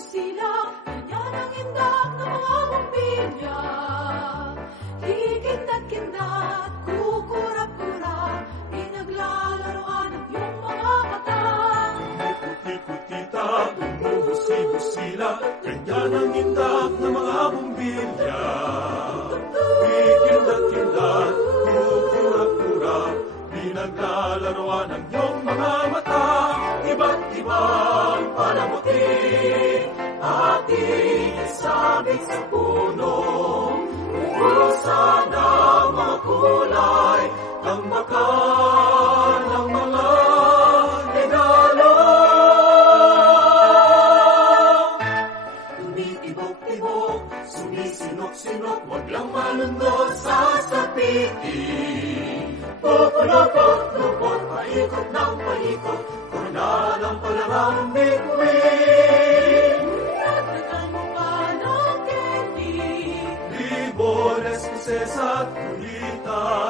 sila, ganyan ang indak ng mga bumbilya. Kikindat-kindat, kukurap-kurap, pinaglalaroan ang iyong mga mata. Puti-putita, bumuhos sila, ganyan ang indak ng mga bumbilya. Kikindat-kindat, kukurap-kurap, pinaglalaroan ang iyong mga mata. Iba't ibang palamuti, ating sabit sa puno. Ugusan ang mga kulay, tambakan ang mga regalo. Tumitibok-tibok, sumisinok-sinok, wag lang malundot sa sapitin. Pupulupot-lupot, paikot ng paikot, kurna ng palarang bituin. Nagdagan mo pa ng candy, Libones, kuses at kulita.